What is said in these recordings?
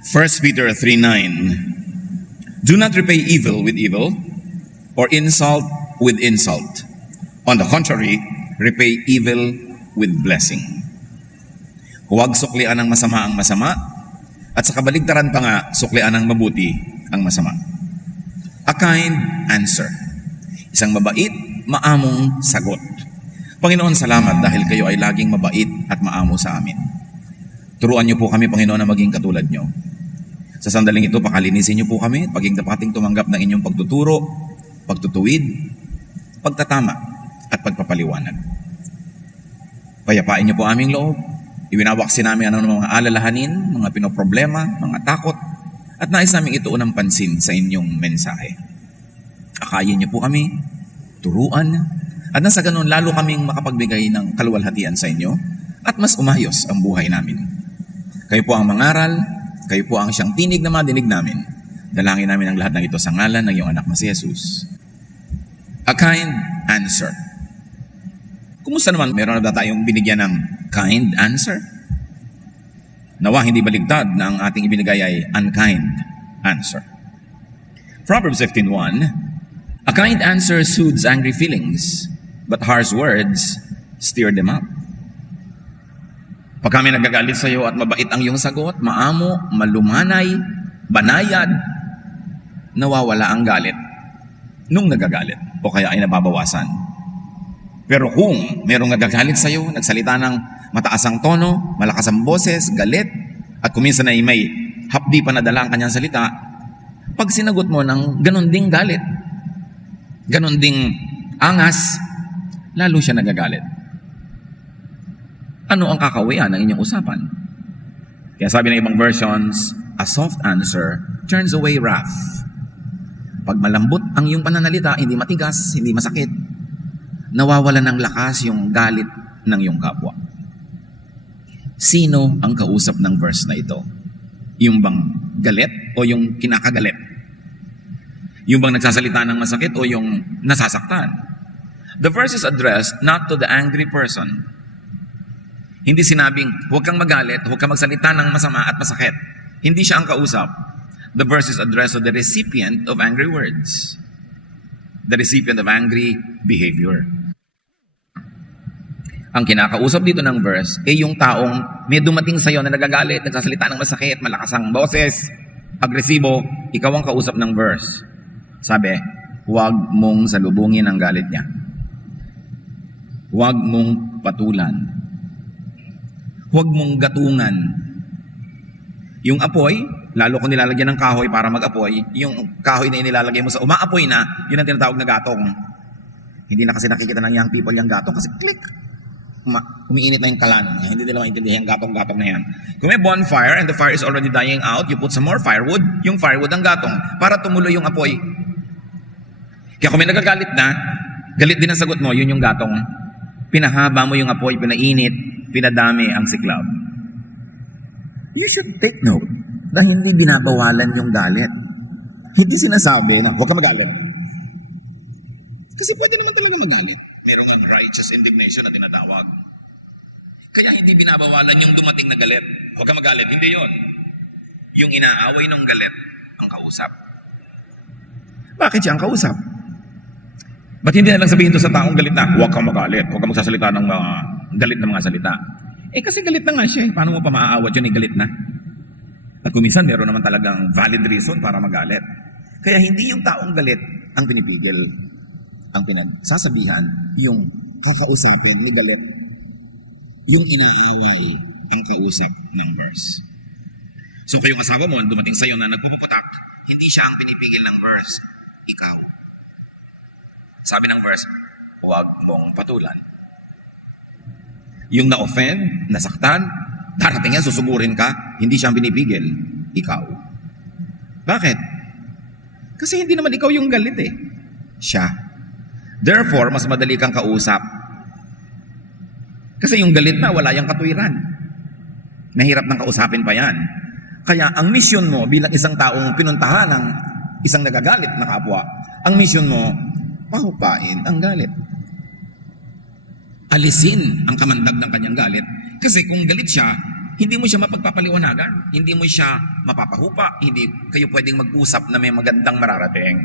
First Peter 3:9. Do not repay evil with evil or insult with insult. On the contrary, repay evil with blessing. Huwag suklian ng masama ang masama, at sa kabaligtaran pa nga, suklian ng mabuti ang masama. A kind answer. Isang mabait, maamong sagot. Panginoon, salamat dahil kayo ay laging mabait at maamo sa amin. Turuan niyo po kami, Panginoon, na maging katulad niyo. Sa sandaling ito, pakalinisin niyo po kami, paging dapating tumanggap ng inyong pagtuturo, pagtutuwid, pagtatama, at pagpapaliwanag. Payapain niyo po aming loob. Iwinawaksin namin ang mga alalahanin, mga pinoproblema, mga takot, at nais namin ituon ng pansin sa inyong mensahe. Akayin niyo po kami, turuan, at nasa ganun lalo kaming makapagbigay ng kaluwalhatian sa inyo at mas umayos ang buhay namin. Kayo po ang mangaral, kayo po ang siyang tinig na madinig namin. Dalangin namin ang lahat ng ito sa ngalan ng iyong anak na si Jesus. A kind answer. Kumusta naman? Meron na ba tayong binigyan ng kind answer? Nawa hindi baligtad na ang ating ibinigay ay unkind answer. Proverbs 15:1. A kind answer soothes angry feelings, but harsh words stir them up. Pag kami nagagalit sa iyo at mabait ang iyong sagot, maamo, malumanay, banayad, nawawala ang galit nung nagagalit o kaya ay nababawasan. Pero kung merong nagagalit sa iyo, nagsalita ng mataas ang tono, malakas ang boses, galit, at kuminsan ay may hapdi pa nadala ang kanyang salita, pag sinagot mo ng ganon ding galit, ganon ding angas, lalo siya nagagalit. Ano ang kakawian ng inyong usapan? Kaya sabi ng ibang versions, a soft answer turns away wrath. Pag malambot ang iyong pananalita, hindi matigas, hindi masakit, nawawala ng lakas yung galit ng iyong kapwa. Sino ang kausap ng verse na ito? Yung bang galit o yung kinakagalit? Yung bang nagsasalita ng masakit o yung nasasaktan? The verse is addressed not to the angry person. Hindi sinabing, huwag kang magalit, huwag kang magsalita ng masama at masakit. Hindi siya ang kausap. The verse is addressed to the recipient of angry words. The recipient of angry behavior. Ang kinakausap dito ng verse ay yung taong may dumating sa iyo na nagagalit, nagsasalita ng masakit, malakas ang boses, agresibo, ikaw ang kausap ng verse. Sabi, huwag mong salubungin ang galit niya. Huwag mong patulan. Huwag mong gatungan. Yung apoy, lalo kung nilalagyan ng kahoy para mag-apoy, yung kahoy na inilalagay mo sa umaapoy na, yun ang tinatawag na gatong. Hindi na kasi nakikita ng young people yung gatong kasi click. Umiinit na yung kalan niya. Hindi nila maintindihan yung gatong-gatong na yan. Kung may bonfire and the fire is already dying out, you put some more firewood, yung firewood ang gatong para tumuloy yung apoy. Kaya kung may nagagalit na, galit din ang sagot mo, yun yung gatong. Pinahaba mo yung apoy, pinainit, pinadami ang siklab. You should take note na hindi binabawalan yung galit. Hindi sinasabi na huwag ka magalit. Kasi pwede naman talaga magalit. Merong ang righteous indignation na tinatawag. Kaya hindi binabawalan yung dumating na galit. Huwag ka magalit. Hindi yon. Yung inaaway ng galit ang kausap. Bakit siya ang kausap? Ba't hindi na lang sabihin to sa taong galit na, huwag kang magalit, huwag kang magsasalita ng mga galit na mga salita. Kasi galit na nga siya. Paano mo pa maaawat yun, galit na? At kuminsan, meron naman talagang valid reason para magalit. Kaya hindi yung taong galit ang pinipigil. Ang pinagsasabihan, yung kakausapin ni galit. Yung inaaway ang kausap ng verse. So kayong asawa mo, dumating sa'yo na nagpupuputak, hindi siya ang pinipigil ng verse, ikaw. Sabi ng verse, huwag mong patulan. Yung na-offend, nasaktan, darating yan, susugurin ka, hindi siya ang pinipigil, ikaw. Bakit? Kasi hindi naman ikaw yung galit eh. Siya. Therefore, mas madali kang kausap. Kasi yung galit na, wala yung katwiran. Nahirap nang kausapin pa yan. Kaya ang mission mo bilang isang taong pinuntahan ng isang nagagalit na kapwa, ang mission mo, pahupain ang galit. Alisin ang kamandag ng kanyang galit. Kasi kung galit siya, hindi mo siya mapagpapaliwanagan, hindi mo siya mapapahupa, hindi kayo pwedeng mag-usap na may magandang mararating.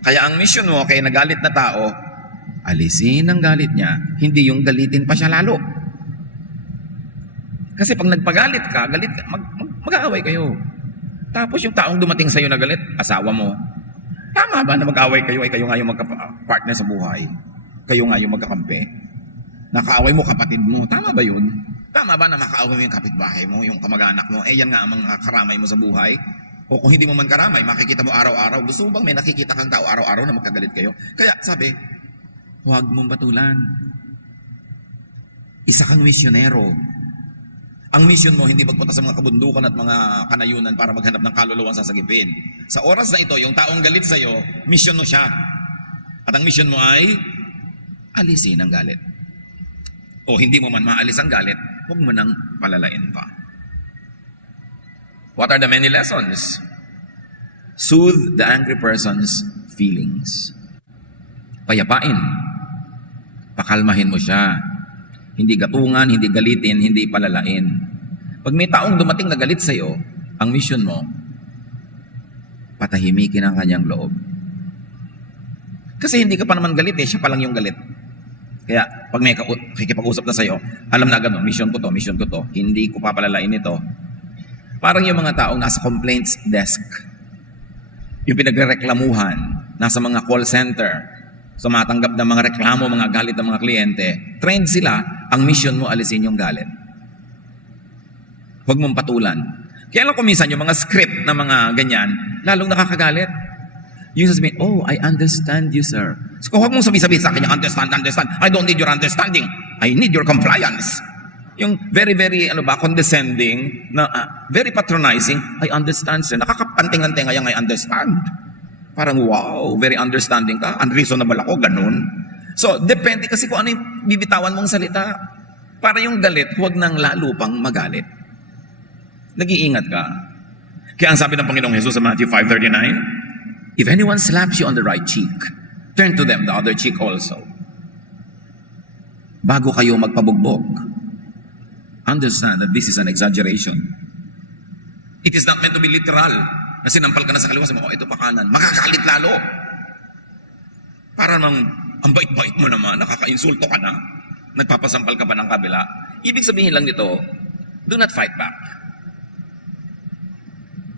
Kaya ang mission mo kay nagalit na tao, alisin ang galit niya, hindi yung galitin pa siya lalo. Kasi pag nagpagalit ka, mag-aaway kayo. Tapos yung taong dumating sa'yo na galit, asawa mo. Tama ba na mag-aaway kayo ay kayo nga yung magka-partner sa buhay? Kayo nga yung magkakampi? Nakaaway mo kapatid mo. Tama ba yun? Tama ba na makaaway mo yung kapitbahay mo, yung kamag-anak mo? Yan nga ang mga karamay mo sa buhay. O kung hindi mo man karamay, makikita mo araw-araw. Gusto mo bang may nakikita kang tao araw-araw na magkagalit kayo? Kaya sabi, huwag mong batulan. Isa kang misyonero. Ang mission mo, hindi magpunta sa mga kabundukan at mga kanayunan para maghanap ng kaluluwang sasagipin. Sa oras na ito, yung taong galit sa'yo, mission mo siya. At ang mission mo ay alisin ang galit. O hindi mo man maalis ang galit, huwag mo nang palalain pa. What are the many lessons? Soothe the angry person's feelings. Payapain. Pakalmahin mo siya. Hindi gatungan, hindi galitin, hindi palalain. Pag may taong dumating na galit sa'yo, ang mission mo, patahimikin ang kanyang loob. Kasi hindi ka pa naman galit siya pa lang yung galit. Kaya pag may kikipag-usap na sa'yo, alam na agad, mission ko to, hindi ko papalalain ito. Parang yung mga taong nasa complaints desk, yung pinagreklamuhan, nasa mga call center, sumatanggap ng mga reklamo, mga galit ng mga kliyente, trained sila, ang mission mo alisin yung galit. Huwag mong patulan. Kaya lang kuminsan yung mga script na mga ganyan, lalong nakakagalit. Yung sasabihin, oh, I understand you, sir. So huwag mong sabi-sabi sa akin, understand. I don't need your understanding. I need your compliance. Yung very, condescending, na very patronizing, I understand, sir. Nakakapanting ang tenga yung I understand. Parang, wow, very understanding ka. Unreasonable ako, ganun. So, depende kasi kung ano yung bibitawan mong salita. Para yung galit, huwag nang lalo pang magalit. Nag-iingat ka. Kaya ang sabi ng Panginoong Jesus sa Matthew 5:39, if anyone slaps you on the right cheek, turn to them the other cheek also. Bago kayo magpabugbog, understand that this is an exaggeration. It is not meant to be literal. Na sinampal ka na sa kaliwa, sabi mo, ito pa kanan. Makakalit lalo. Para nang, ang bait-bait mo naman, nakaka-insulto ka na. Nagpapasampal ka pa ng kabila. Ibig sabihin lang nito, do not fight back.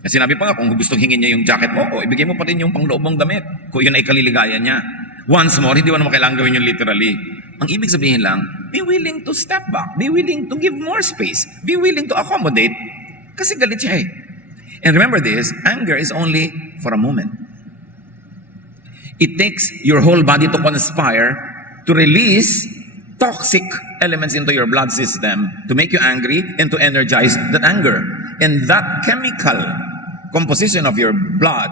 Kasi sinabi pa nga, kung gustong hingin niya yung jacket mo, ibigay mo pa rin yung pangloob mong damit. Kung yun ay kaliligayan niya. Once more, hindi mo naman kailangan gawin yun literally. Ang ibig sabihin lang, be willing to step back. Be willing to give more space. Be willing to accommodate. Kasi galit siya And remember this, anger is only for a moment. It takes your whole body to conspire to release toxic elements into your blood system to make you angry and to energize that anger. And that chemical composition of your blood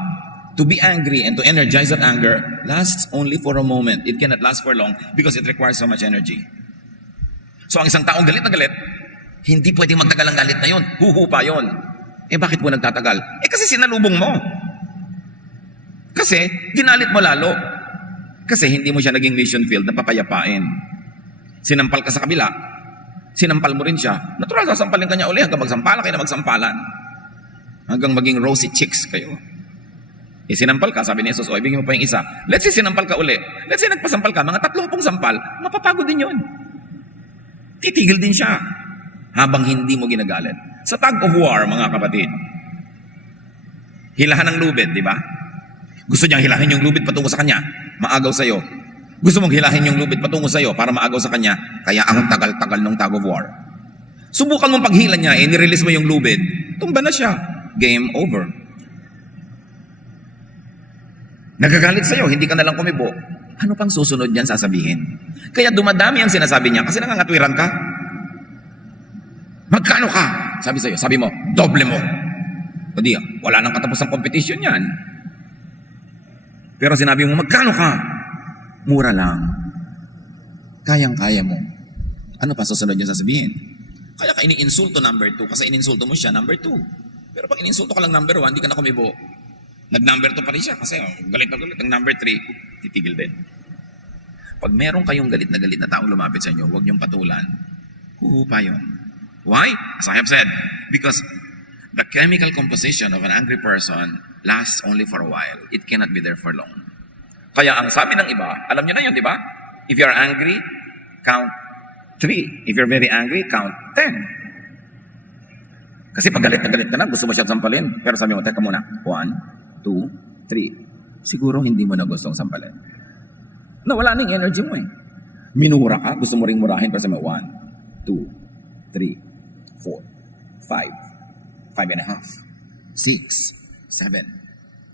to be angry and to energize that anger lasts only for a moment. It cannot last for long because it requires so much energy. So ang isang taong galit na galit, hindi pwedeng magtagal ang galit na yun. Huhupa yun. Bakit mo nagtatagal? Kasi sinalubong mo. Kasi ginalit mo lalo. Kasi hindi mo siya naging mission field na papayapain. Sinampal ka sa kabila. Sinampal mo rin siya. Natural, sasampalin ka niya uli hanggang magsampalan kayo na magsampalan. Hanggang maging rosy chicks kayo. Sinampal ka, sabi ni Jesus, ibigay mo pa yung isa. Let's say sinampal ka uli. Let's say nagpasampal ka, mga 30 sampal, mapapagod din yun. Titigil din siya. Habang hindi mo ginagalit. Sa tug of war, mga kapatid, hilahan ng lubid, di ba? Gusto niyang hilahin yung lubid patungo sa kanya, maagaw sa'yo. Gusto mong hilahin yung lubid patungo sa'yo para maagaw sa kanya, kaya ang tagal-tagal ng tug of war. Subukan mong paghila niya, nirelease mo yung lubid, tumba na siya. Game over. Nagagalit sa'yo, hindi ka nalang kumibo. Ano pang susunod niyan sasabihin? Kaya dumadami ang sinasabi niya kasi nangangatwiran ka. Magkano ka? Sabi sa'yo, sabi mo, doble mo. O di, wala nang katapos ang competition yan. Pero sinabi mo, magkano ka? Mura lang. Kayang-kaya mo. Ano pa susunod niya sasabihin? Kaya ka ini-insulto number 2 kasi in-insulto mo siya number 2. Pero pag in-insulto ka lang number 1, hindi ka na kumibo. Nag-number 2 pa rin siya kasi galit na galit. Ang number 3, titigil din. Pag meron kayong galit na taong lumapit sa inyo, huwag niyong patulan. Huhupa yun. Why? As I have said, because the chemical composition of an angry person lasts only for a while. It cannot be there for long. Kaya ang sabi ng iba, alam nyo na yun, di ba? If you're angry, count 3. If you're very angry, count 10. Kasi pag galit ka na, gusto mo siyang sampalin. Pero sabi mo, teka muna, 1, 2, 3. Siguro hindi mo na gustong sampalin. Nawala na yung energy mo eh. Minura ka, gusto mo ring murahin, pero sabi mo, 1, 2, 3, 4, 5, 5 and a half, 6, 7,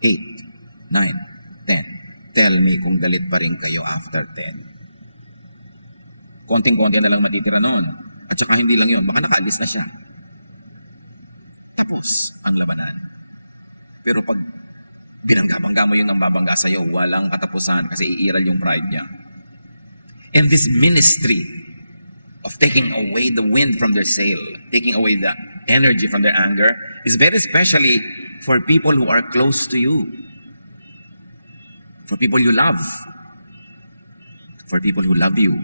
8, 9, 10. Tell me kung galit pa rin kayo after 10. Konting-konti na lang matitira noon. At saka hindi lang yun, baka nakaalis na siya. Tapos ang labanan. Pero pag binangga-bangga mo yung nambabangga sa'yo, walang katapusan kasi iiral yung pride niya. And this ministry of taking away the wind from their sail, taking away the energy from their anger, is very especially for people who are close to you. For people you love. For people who love you.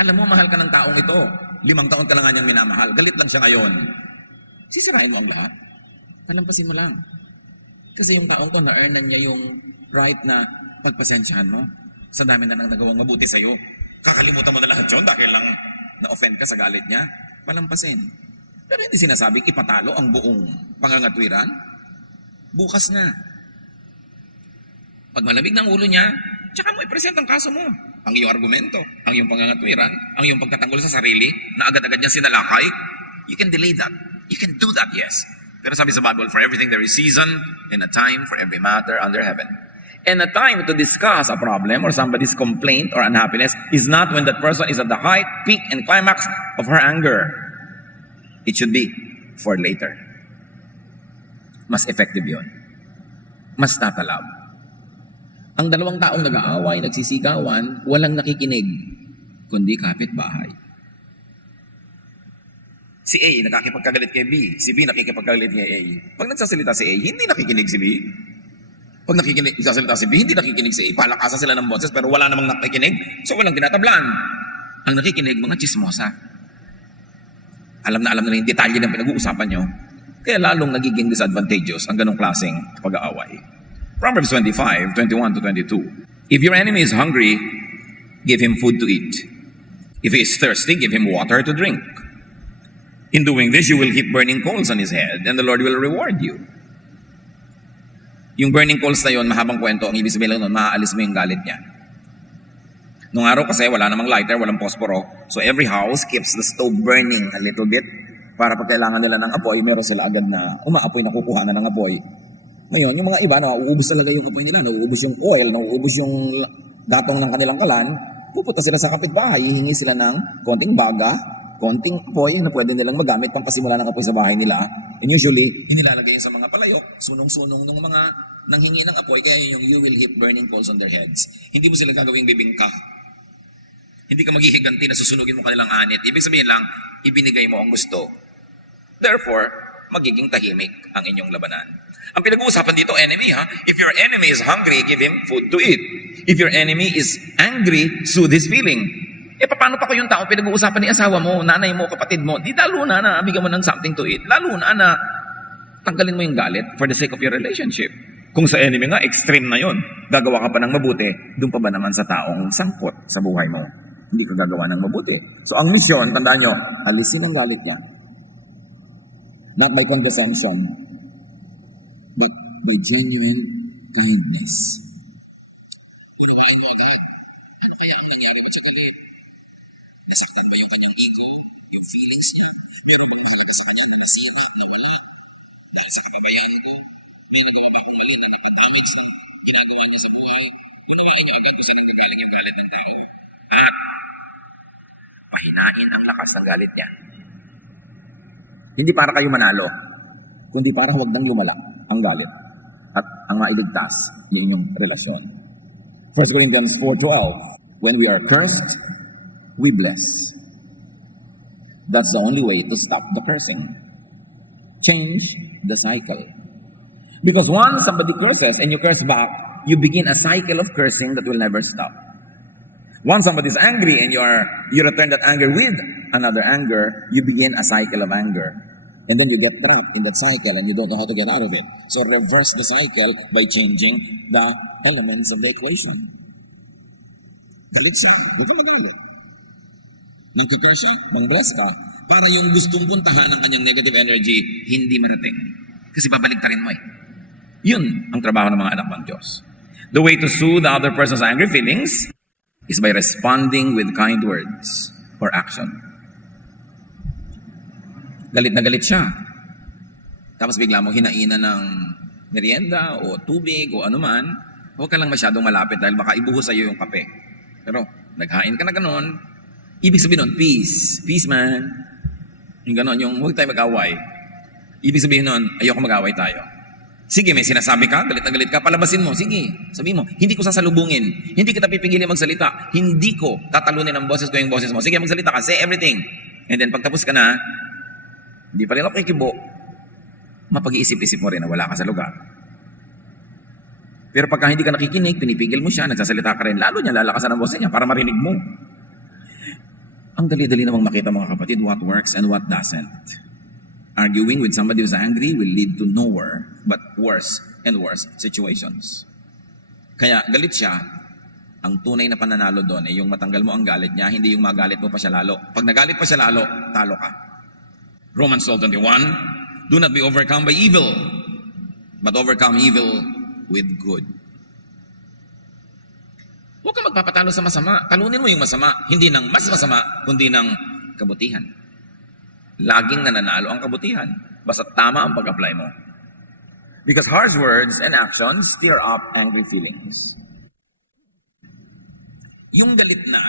Alam mo, mahal ka ng taong ito. 5 taon ka lang nga niyang minamahal. Galit lang siya ngayon. Sisirain mo ang lahat. Palampasin mo lang. Kasi yung taong to, na-earn na niya yung right na pagpasensyahan mo. Sa dami na nang nagawang mabuti sa'yo. Kakalimutan mo na lahat yun dahil lang na-offend ka sa galit niya. Palampasin. Pero hindi sinasabing ipatalo ang buong pangangatwiran. Bukas na. Pag malamig ng ulo niya, tsaka mo i-present ang kaso mo. Ang iyong argumento, ang iyong pangangatwiran, ang iyong pagtatanggol sa sarili, na agad-agad niya sinalakay, you can delay that. You can do that, yes. Pero sabi sa Bible, for everything there is season and a time for every matter under heaven. And a time to discuss a problem or somebody's complaint or unhappiness is not when that person is at the height, peak, and climax of her anger. It should be for later. Mas effective yun. Mas tatalab. Ang dalawang taong nag-aaway, nagsisigawan, walang nakikinig, kundi kapitbahay. Si A nakikipagkagalit kay B, si B nakikipagkagalit kay A. Pag nagsasalita si A, hindi nakikinig si B. Pag nagsasalita si B, hindi nakikinig si A. Palakasan sila ng boses pero wala namang nakikinig, so walang tinatablan. Ang nakikinig, mga chismosa. Alam na yung detalye ng pinag-uusapan nyo, kaya lalong nagiging disadvantageous ang ganong klaseng pag-aaway. Proverbs 25, 21 to 22. If your enemy is hungry, give him food to eat. If he is thirsty, give him water to drink. In doing this, you will heap burning coals on his head, and the Lord will reward you. Yung burning coals na yun, mahabang kwento, ang ibig sabihin lang nun, maaalis mo yung galit niya. Nung araw kasi, wala namang lighter, walang posporo, so every house keeps the stove burning a little bit, para pag kailangan nila ng apoy, meron sila agad na umaapoy na kukuha na ng apoy. Ngayon, yung mga iba, nauubos talaga yung apoy nila, nauubos yung oil, nauubos yung gatong ng kanilang kalan, pupunta sila sa kapitbahay, hihingi sila ng konting baga, konting apoy na pwede nilang magamit pang pasimula ng apoy sa bahay nila. And usually, inilalagay yun sa mga palayok, sunong-sunong ng mga nanghingi ng apoy, kaya yung you will heap burning coals on their heads. Hindi mo sila gagawing bibingka. Hindi ka maghihiganti na susunugin mo kanilang anit. Ibig sabihin lang, ibinigay mo ang gusto. Therefore, magiging tahimik ang inyong labanan. Ang pinag-uusapan dito, enemy ha? If your enemy is hungry, give him food to eat. If your enemy is angry, soothe his feeling. Paano pa ko yung tao pinag-uusapan ni asawa mo, nanay mo, kapatid mo? Di lalo na bigyan mo ng something to eat. Lalo na tanggalin mo yung galit for the sake of your relationship. Kung sa enemy nga, extreme na yon. Gagawa ka pa ng mabuti, doon pa ba naman sa taong sangkot sa buhay mo? Hindi ka gagawa ng mabuti. So ang misyon, tandaan nyo, alisin ang galit na. Not by condescension, but by genuine kindness. Unawaan mo agad. Ano kaya ang nangyari mo sa galit? Nasaktan ba yung kanyang ego, yung feelings niya? Meron bang mahalaga sa kanya na nasiya lahat na wala? Dahil sa kapabayaan ko, may nagawa ba akong mali na nakadamage ng ginagawa niya sa buhay? Unawaan niyo agad kung saan nanggagaling yung galit ng tao. At pahinain ang lakas ng galit niya. Hindi para kayo manalo, kundi para huwag nang lumala ang galit at ang mailigtas yung inyong relasyon. 1 Corinthians 4:12, when we are cursed, we bless. That's the only way to stop the cursing. Change the cycle. Because once somebody curses and you curse back, you begin a cycle of cursing that will never stop. Once somebody is angry and you return that anger with another anger, you begin a cycle of anger. And then you get trapped in that cycle and you don't know how to get out of it. So reverse the cycle by changing the elements of the equation. Galit siya. Huwag kang magalit. Nagkakar siya, mang-bless ka. Para yung gustong puntahan ng kanyang negative energy, hindi marating. Kasi pabaligtarin mo eh. Yun ang trabaho ng mga anak ng Diyos. The way to soothe the other person's angry feelings is by responding with kind words or action. Galit na galit siya. Tapos bigla mong hinainan ng merienda o tubig o anuman, huwag ka lang masyadong malapit dahil baka ibuhos sa'yo yung kape. Pero naghain ka na ganon, ibig sabihin nun, peace. Peace, man. Yung ganon, yung huwag tayo mag-away. Ibig sabihin nun, ayoko mag-away tayo. Sige, may sinasabi ka, galit na galit ka, palabasin mo. Sige, sabihin mo, hindi ko sasalubungin. Hindi kita pipigilin magsalita. Hindi ko tatalunin ang boses ko yung boses mo. Sige, magsalita ka, say everything. And then pagtapos ka na, hindi pa rin ako kikibo, mapag-iisip-isip mo rin na wala ka sa lugar. Pero pagka hindi ka nakikinig, pinipigil mo siya, nagsasalita ka rin, lalo niya lalakasan ang boses niya para marinig mo. Ang dali-dali namang makita mga kapatid, what works and what doesn't. Arguing with somebody who's angry will lead to nowhere but worse and worse situations. Kaya galit siya, ang tunay na pananalo doon ay yung matanggal mo ang galit niya, hindi yung magalit mo pa siya lalo. Pag nagalit pa siya lalo, talo ka. Romans 12:21, do not be overcome by evil, but overcome evil with good. Huwag kang magpapatalo sa masama. Talunin mo yung masama, hindi ng mas masama, kundi ng kabutihan. Laging nananalo ang kabutihan, basta tama ang pag-apply mo. Because harsh words and actions stir up angry feelings. Yung galit na,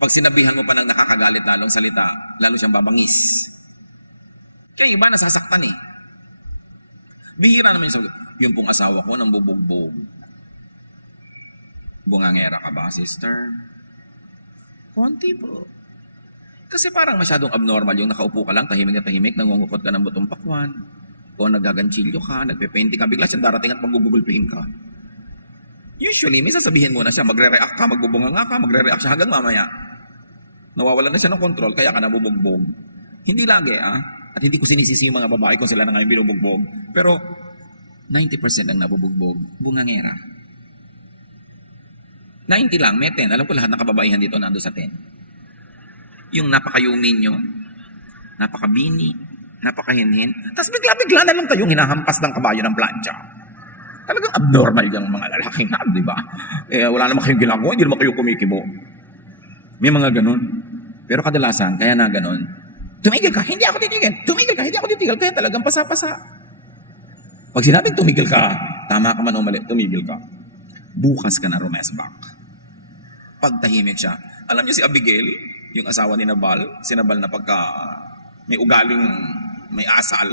pag sinabihan mo pa ng nakakagalit lalong salita, lalo siyang babangis. Kaya iba nasasaktan eh. Bihira naman yung sabi, yung pong asawa ko nang bubugbog. Bungangera ka ba, sister? Konti po. Kasi parang masyadong abnormal yung nakaupo ka lang, tahimik na tahimik, nangungukot ka ng butong pakwan, o nagaganchilyo ka, nagpe-painting ka, bigla siyang darating at magbubugulpihin ka. Usually, may sasabihin mo na siya, magre-react ka, magbubunganga ka, magre-react siya hanggang mamaya. Nawawalan na siya ng control, kaya ka nabubugbog. Hindi lagi, At hindi ko sinisisi yung mga babae kung sila na ngayon binubugbog. Pero 90% ang nabubugbog, bungangera. 90 lang, may 10. Alam ko lahat ng kababaihan dito nando sa 10. Yung napakayumin nyo, napakabini, napakahinhin, tapos bigla-bigla na lang kayong hinahampas ng kabayo ng plancha. Talagang abnormal yung mga lalaki na, di ba? Wala naman kayong ginagawa, hindi naman kayo kumikibo. May mga ganun. Pero kadalasan, kaya na ganun, tumigil ka, hindi ako titigil. Tumigil ka, hindi ako titigil. Kaya talagang pasa-pasa. Pag sinabing tumigil ka, tama ka man o mali, tumigil ka. Bukas ka na rumesbak. Pag tahimik siya. Alam niyo si Abigail, yung asawa ni Nabal, si Nabal na pagka may ugaling, may asal,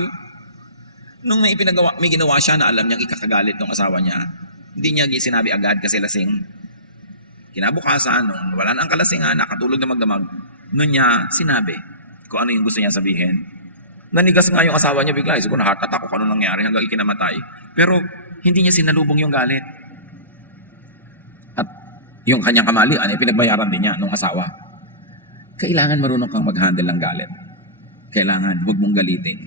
nung may ginawa siya na alam niyang ikakagalit ng asawa niya, hindi niya sinabi agad kasi lasing. Kinabukasan, nung wala na ang kalasingan, nakatulog na magdamag, nun niya sinabi kung ano yung gusto niya sabihin. Nanigas nga yung asawa niya bigla, siguro na heart attack kung ano nangyari hanggang ikinamatay. Pero hindi niya sinalubong yung galit. At yung kanyang kamalian ay pinagbayaran din niya nung asawa. Kailangan marunong kang mag-handle ng galit. Kailangan, huwag mong galitin.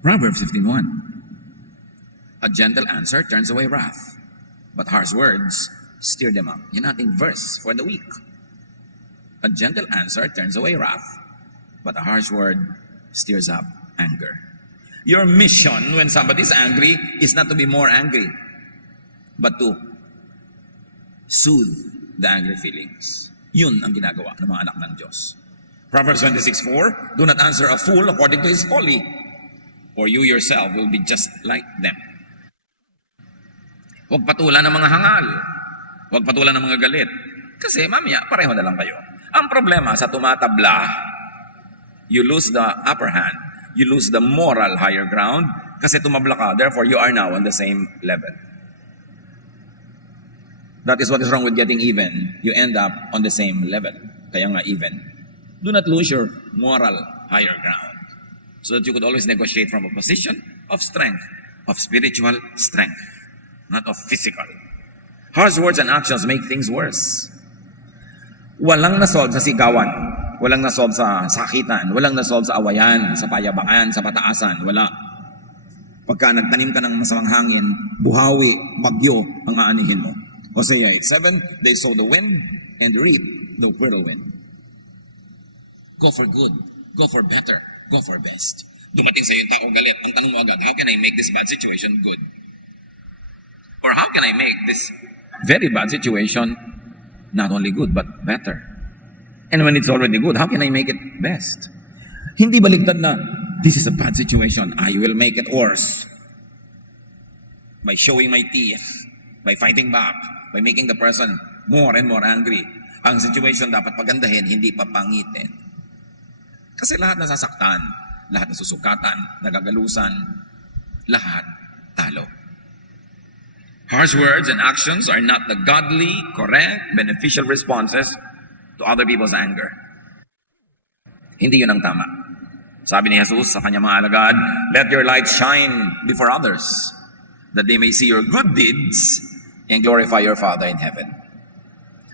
Proverbs 15:1. A gentle answer turns away wrath, but harsh words stir them up. Yan ating verse for the week. A gentle answer turns away wrath, but a harsh word stirs up anger. Your mission when somebody is angry is not to be more angry, but to soothe the angry feelings. Yun ang ginagawa ng mga anak ng Diyos. Proverbs 26:4, do not answer a fool according to his folly, or you yourself will be just like them. Huwag patulan ng mga hangal. Huwag patulan ng mga galit. Kasi mamaya, pareho na lang kayo. Ang problema sa tumatabla, you lose the upper hand. You lose the moral higher ground kasi tumabla ka. Therefore, you are now on the same level. That is what is wrong with getting even. You end up on the same level. Kaya nga even. Do not lose your moral higher ground so that you could always negotiate from a position of strength, of spiritual strength, not of physical. Harsh words and actions make things worse. Walang nasolve sa sigawan. Walang nasolve sa sakitan. Walang nasolve sa awayan, sa payabangan, sa pataasan. Wala. Pagka nagtanim ka ng masamang hangin, buhawi, bagyo ang aanihin mo. Hosea 8:7, they sow the wind and reap the whirlwind. Go for good. Go for better. Go for best. Dumating sa iyo yung taong galit. Ang tanong mo agad, how can I make this bad situation good? Or how can I make this very bad situation not only good but better? And when it's already good, how can I make it best? Hindi baligtad na, this is a bad situation, I will make it worse. By showing my teeth, by fighting back, by making the person more and more angry. Ang situation dapat pagandahin, hindi papangitin. Kasi lahat nasasaktan, lahat nasusukatan, nagagalusan, lahat talo. Harsh words and actions are not the godly, correct, beneficial responses to other people's anger. Hindi yun ang tama. Sabi ni Jesus sa kanyang mga alagad, let your light shine before others, that they may see your good deeds and glorify your Father in heaven.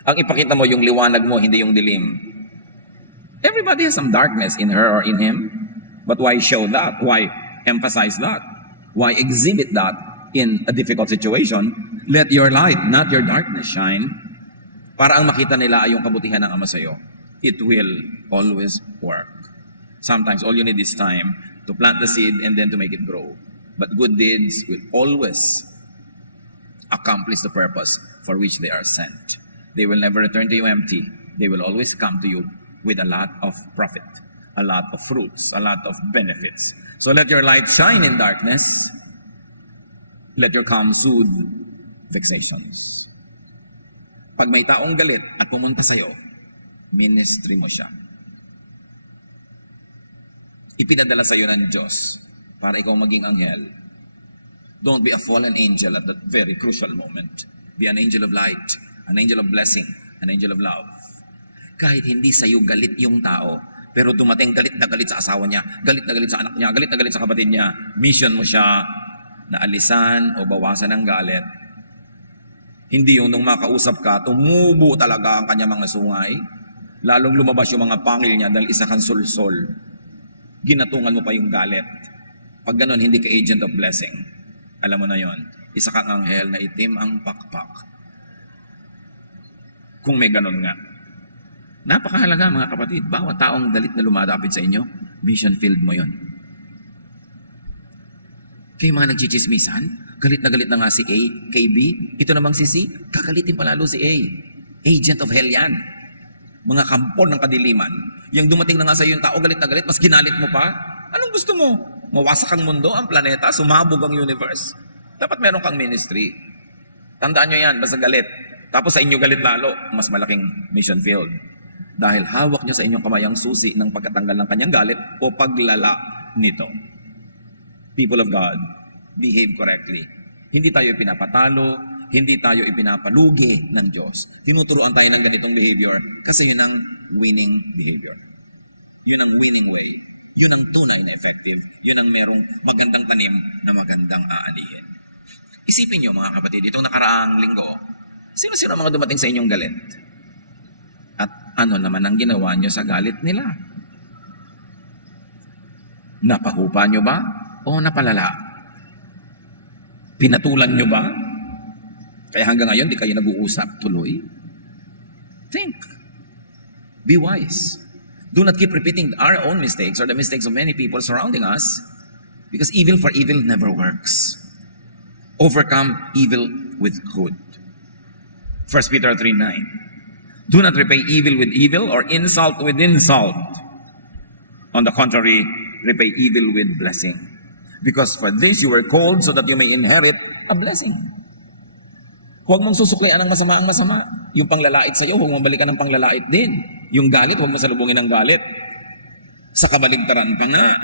Ang ipakita mo yung liwanag mo, hindi yung dilim. Everybody has some darkness in her or in him, but why show that? Why emphasize that? Why exhibit that in a difficult situation? Let your light, not your darkness, shine. Para ang makita nila ay yung kabutihan ng Ama sa iyo. It will always work. Sometimes all you need is time to plant the seed and then to make it grow. But good deeds will always accomplish the purpose for which they are sent. They will never return to you empty. They will always come to you with a lot of profit, a lot of fruits, a lot of benefits. So let your light shine in darkness. Let your calm soothe vexations. Pag may taong galit at pumunta sa'yo, ministry mo siya. Ipinadala sa'yo ng Diyos para ikaw maging anghel. Don't be a fallen angel at that very crucial moment. Be an angel of light, an angel of blessing, an angel of love. Kahit hindi sa'yo galit yung tao, pero dumating galit na galit sa asawa niya, galit na galit sa anak niya, galit na galit sa kapatid niya, mission mo siya na alisan o bawasan ng galit. Hindi yung nung makausap ka, tumubo talaga ang kanya mga sungay, lalong lumabas yung mga pangil niya dahil isa kang sulsol. Ginatungan mo pa yung galit. Pag ganun, hindi ka agent of blessing. Alam mo na yon, isa kang anghel na itim ang pakpak. Kung may ganun nga. Napakahalaga mga kapatid, bawat taong galit na lumadapit sa inyo, mission field mo yon. Kayo mga nagchichismisan, galit na nga si A, kay B, ito namang si C, kakalitin palalo si A. Agent of hell yan. Mga kampon ng kadiliman. Yung dumating na nga sa iyo yung tao, galit na galit, mas ginalit mo pa. Anong gusto mo? Mawasak ang mundo, ang planeta, sumabog ang universe. Dapat meron kang ministry. Tandaan nyo yan, basta galit. Tapos sa inyo galit lalo, mas malaking mission field. Dahil hawak niya sa inyong kamay ang susi ng pagkatanggal ng kanyang galit o paglala nito. People of God, behave correctly. Hindi tayo ipinapatalo, hindi tayo ipinapalugi ng Diyos. Tinuturuan tayo ng ganitong behavior kasi yun ang winning behavior. Yun ang winning way. Yun ang tunay na effective. Yun ang merong magandang tanim na magandang aanihin. Isipin nyo mga kapatid, itong nakaraang linggo, sino-sino mga dumating sa inyong galit? At ano naman ang ginawa nyo sa galit nila? Napahupa nyo ba o napalala? Pinatulan nyo ba? Kaya hanggang ngayon, di kayo nag-uusap tuloy? Think. Be wise. Do not keep repeating our own mistakes or the mistakes of many people surrounding us, because evil for evil never works. Overcome evil with good. 1 Peter 3:9. Do not repay evil with evil or insult with insult. On the contrary, repay evil with blessing. Because for this you were called so that you may inherit a blessing. Huwag mong susuklian ng masama ang masama. Yung panglalait sa'yo, huwag mong balikan ng panglalait din. Yung galit, huwag mo salubungin ng galit. Sa kabaligtaran pa nga,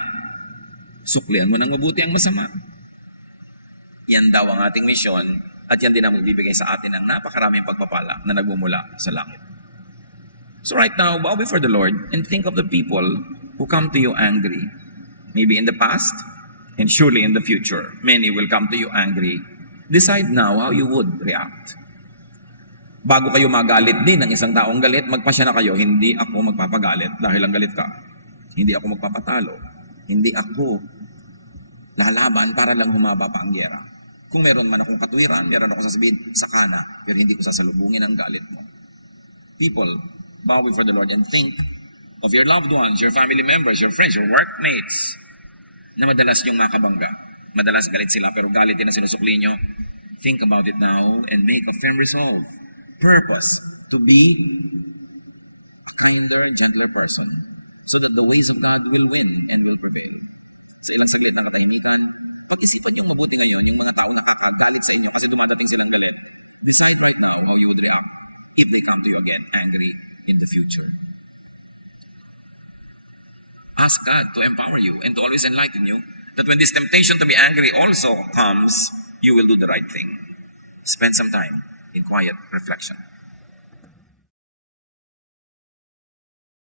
suklian mo ng mabuti ang masama. Yan daw ang ating misyon at yan din ang magbibigay sa atin ng napakaraming pagpapala na nagmumula sa langit. So right now, bow before the Lord and think of the people who come to you angry. Maybe in the past and surely in the future, many will come to you angry. Decide now how you would react. Bago kayo magalit din ng isang taong galit, magpasya na kayo, hindi ako magpapagalit dahil ang galit ka. Hindi ako magpapatalo. Hindi ako lalaban para lang humaba pa ang giyera. Kung meron man akong katwiran, meron ako sasabihin, saka na, pero hindi ko sasalubungin ang galit mo. People, bow before the Lord and think of your loved ones, your family members, your friends, your workmates, na madalas yung makabangga. Madalas galit sila, pero galit din na sinusukli nyo. Think about it now and make a firm resolve. Purpose to be a kinder, gentler person so that the ways of God will win and will prevail. Sa ilang saglit ng katahimikan, pag-isipan niyo mabuti ngayon yung mga taong nakakagalit sa inyo kasi dumadating silang galit. Decide right now how you would react if they come to you again angry in the future. Ask God to empower you and to always enlighten you that when this temptation to be angry also comes, you will do the right thing. Spend some time in quiet reflection.